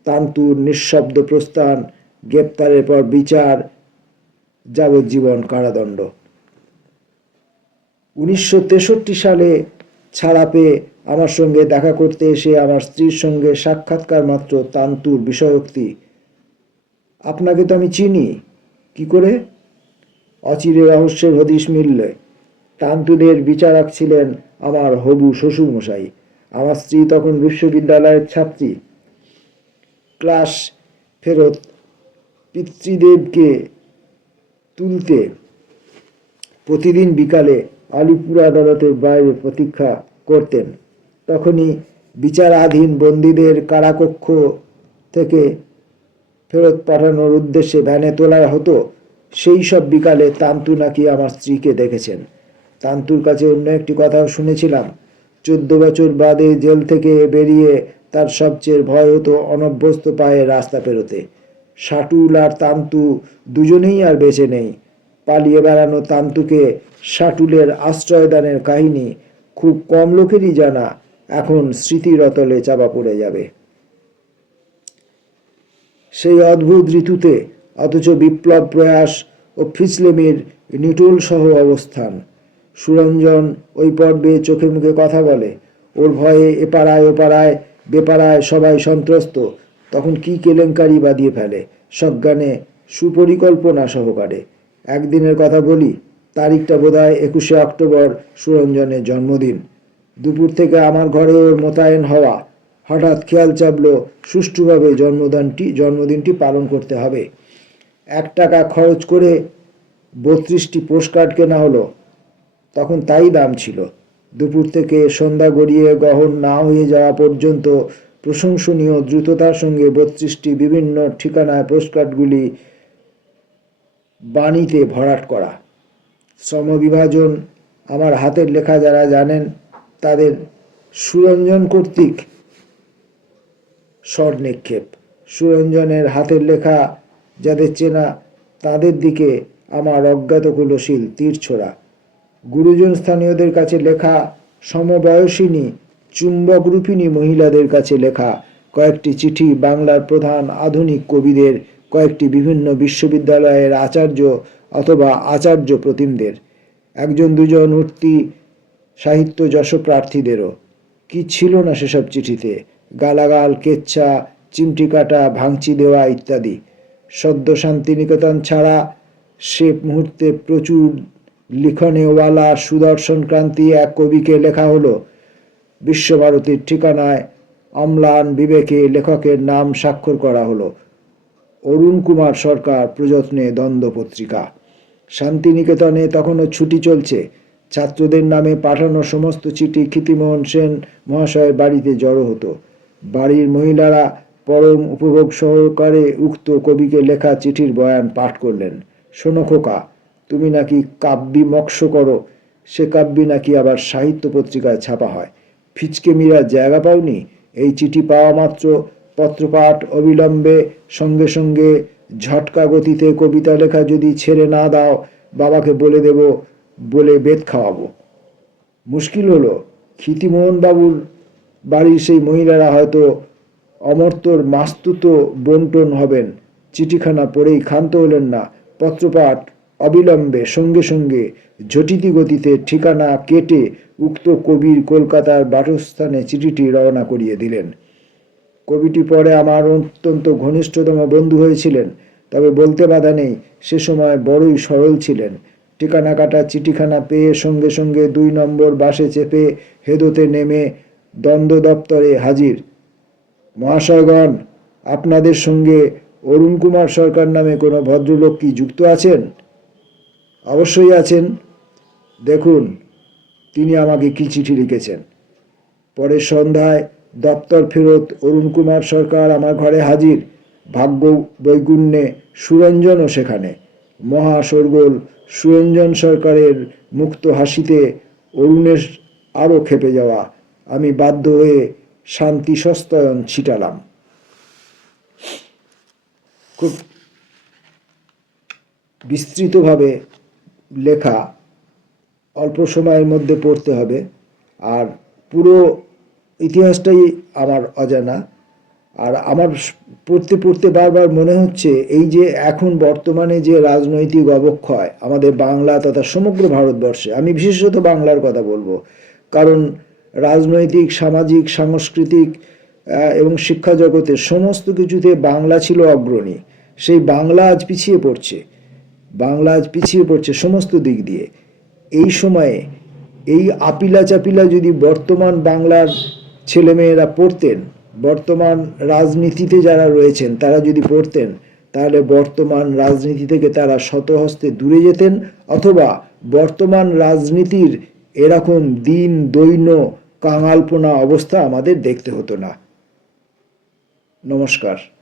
তান্তুর নিঃশব্দ প্রস্থান, গ্রেপ্তারের পর বিচার, যাবজ্জীবন কারাদণ্ড। 1963 সালে ছাড়া পেয়ে আমার সঙ্গে দেখা করতে এসে আমার স্ত্রীর সঙ্গে সাক্ষাৎকার মাত্র তান্তুর বিষয়োক্তি। আপনাকে তো আমি চিনি। কি করে? অচিরে রহস্যের হদিশ মিললে। তান্তুদের বিচারক ছিলেন আমার হবু শ্বশুরমশাই। আমার স্ত্রী তখন বিশ্ববিদ্যালয়ের ছাত্রী। ক্লাস ফেরত পিতৃদেবকে তুলতে প্রতিদিন বিকালে আলিপুর আদালতের বাইরে প্রতীক্ষা করতেন। তখনই বিচারাধীন বন্দীদের কারাকক্ষ থেকে ফেরত পাঠানোর উদ্দেশ্যে ভ্যানে তোলা হতো। সেই সব বিকালে তান্তু নাকি আমার স্ত্রীকে দেখেছেন। তান্তুর কাছে অন্য একটি কথাও শুনেছিলাম। 14 বছর বাদে জেল থেকে বেরিয়ে তার সবচেয়ে ভয় হতো অনভ্যস্ত পায়ে রাস্তা পেরোতে। শাটুল আর তান্তু দুজনেই আর বেঁচে নেই। পালিয়ে বেড়ানো তান্তুকে শাটুলের আশ্রয়দানের কাহিনী খুব কম লোকেরই জানা। এখন স্মৃতির অতলে চাপা পড়ে যাবে। সেই অদ্ভুত ঋতুতে অথচ বিপ্লব প্রয়াস ও ফিসলেমির নিটোল সহ অবস্থান। সুরঞ্জন ওই পর্বে চোখে মুখে কথা বলে। ওর ভয়ে এপাড়ায় ওপাড়ায় বেপাড়ায় সবাই সন্ত্রস্ত। তখন কি কেলেঙ্কারি বাঁধিয়ে ফেলে সজ্ঞানে সুপরিকল্পনা সহকারে। একদিনের কথা বলি, তারিখটা বোধহয় 21শে অক্টোবর, সুরঞ্জনের জন্মদিন। দুপুর থেকে আমার ঘরে ওর মোতায়েন হওয়া। হঠাৎ খেয়াল চাপলো সুষ্ঠুভাবে জন্মদিনটি পালন করতে হবে। 1 টাকা খরচ করে 32টি পোস্টকার্ড কেনা হলো। তখন তাই দাম ছিল। দুপুর থেকে সন্ধ্যা গড়িয়ে গহন না হয়ে যাওয়া পর্যন্ত প্রশংসনীয় দ্রুততার সঙ্গে 32টি বিভিন্ন ঠিকানায় পোস্টকার্ডগুলি বাণীতে ভরাট করা। শ্রমবিভাজন আমার হাতের লেখা যারা জানেন তাদের সুরঞ্জন কর্তৃক স্বর নিক্ষেপ। সুরঞ্জনের হাতের লেখা যাদের চেনা তাদের দিকে আমার অজ্ঞাতকুলশীল তীরছোড়া। গুরুজন স্থানীয়দের কাছে লেখা, সমবয়সিনী চুম্বকরূপিণী মহিলাদের কাছে লেখা কয়েকটি চিঠি, বাংলার প্রধান আধুনিক কবিদের, কয়েকটি বিভিন্ন বিশ্ববিদ্যালয়ের আচার্য অথবা আচার্য প্রতিমদের, 1-2জন উঠতি সাহিত্য যশপ্রার্থীদেরও। কি ছিল না সেসব চিঠিতে? গালাগাল, কেচ্ছা, চিমটি কাটা, ভাঙচি দেওয়া ইত্যাদি। সদ্য শান্তিনিকেতন ছাড়া সে মুহূর্তে প্রচুর লিখনেওয়ালা সুদর্শন ক্রান্তি এক কবিকে লেখা হলো। বিশ্বভারতীর ঠিকানায় অম্লান বিবেকে লেখকের নাম স্বাক্ষর করা হলো। অরুণ কুমার সরকার প্রযত্নে দ্বন্দ্ব পত্রিকা। শান্তিনিকেতনে তখনও ছুটি চলছে। ছাত্রদের নামে পাঠানো সমস্ত চিঠি ক্ষিতিমোহন সেন মহাশয়ের বাড়িতে জড়ো হতো। বাড়ির মহিলারা পরম উপভোগ সহকারে উক্ত কবিকে লেখা চিঠির বয়ান পাঠ করলেন। শোনো খোকা, তুমি নাকি কাব্যি মক্ষ করো, সে কাব্যি নাকি আবার সাহিত্য পত্রিকায় ছাপা হয়। ফিচকে মিরার জায়গা পাওনি? এই চিঠি পাওয়া মাত্র পত্রপাঠ অবিলম্বে সঙ্গে সঙ্গে ঝটকা গতিতে কবিতা লেখা যদি ছেড়ে না দাও, বাবাকে বলে দেব, বলে বেত খাওয়াবো। মুশকিল হলো, ক্ষিতিমোহন বাবুর বাড়ির সেই মহিলারা হয়তো অমর্ত্যর মাস্তুত বন্টন হবেন। চিঠিখানা পড়েই ক্ষান্ত হলেন না। পত্রপাঠ অবিলম্বে সঙ্গে সঙ্গে ঝটিতি গতিতে ঠিকানা কেটে উক্ত কবির কলকাতার বাসস্থানে চিঠিটি রওনা করিয়ে দিলেন। কবিটি পরে আমার অত্যন্ত ঘনিষ্ঠতম বন্ধু হয়েছিলেন, তবে বলতে বাধা নেই সে সময় বড়ই সরল ছিলেন। ঠিকানা কাটা চিঠিখানা পেয়ে সঙ্গে সঙ্গে 2 নম্বর বাসে চেপে হেদোতে নেমে দ্বন্দ্ব দপ্তরে হাজির। মহাশয়গণ, আপনাদের সঙ্গে অরুণ কুমার সরকার নামে কোনো ভদ্রলোক কি যুক্ত আছেন? অবশ্যই আছেন। দেখুন তিনি আমাকে কি চিঠি লিখেছেন। পরে সন্ধ্যায় দপ্তর ফেরত অরুণ কুমার সরকার আমার ঘরে হাজির। ভাগ্য বৈগুণ্যে সুরঞ্জনও সেখানে। মহা শোরগোল। সুরঞ্জন সরকারের মুক্ত হাসিতে অরুণের আরও খেপে যাওয়া। আমি বাধ্য হয়ে শান্তি সস্তয়ন ছিটালাম। খুব বিস্তৃতভাবে লেখা, অল্প সময়ের মধ্যে পড়তে হবে। আর পুরো ইতিহাসটাই আমার অজানা। আর আমার পড়তে পড়তে বারবার মনে হচ্ছে এই যে এখন বর্তমানে যে রাজনৈতিক অবক্ষয় আমাদের বাংলা তথা সমগ্র ভারতবর্ষে, আমি বিশেষত বাংলার কথা বলবো, কারণ রাজনৈতিক, সামাজিক, সাংস্কৃতিক এবং শিক্ষা জগতে সমস্ত কিছুতে বাংলা ছিল অগ্রণী। সেই বাংলা আজ পিছিয়ে পড়ছে, বাংলা আজ পিছিয়ে পড়ছে সমস্ত দিক দিয়ে। এই সময়ে এই আপিলা চাপিলা যদি বর্তমান বাংলার ছেলেমেয়েরা পড়তেন, বর্তমান রাজনীতিতে যারা রয়েছেন তারা যদি পড়তেন, তাহলে বর্তমান রাজনীতি থেকে তারা শতহস্তে দূরে যেতেন, অথবা বর্তমান রাজনীতির এরকম দিন দৈন্য কাঙালপনা অবস্থা আমাদের দেখতে হতো না। নমস্কার।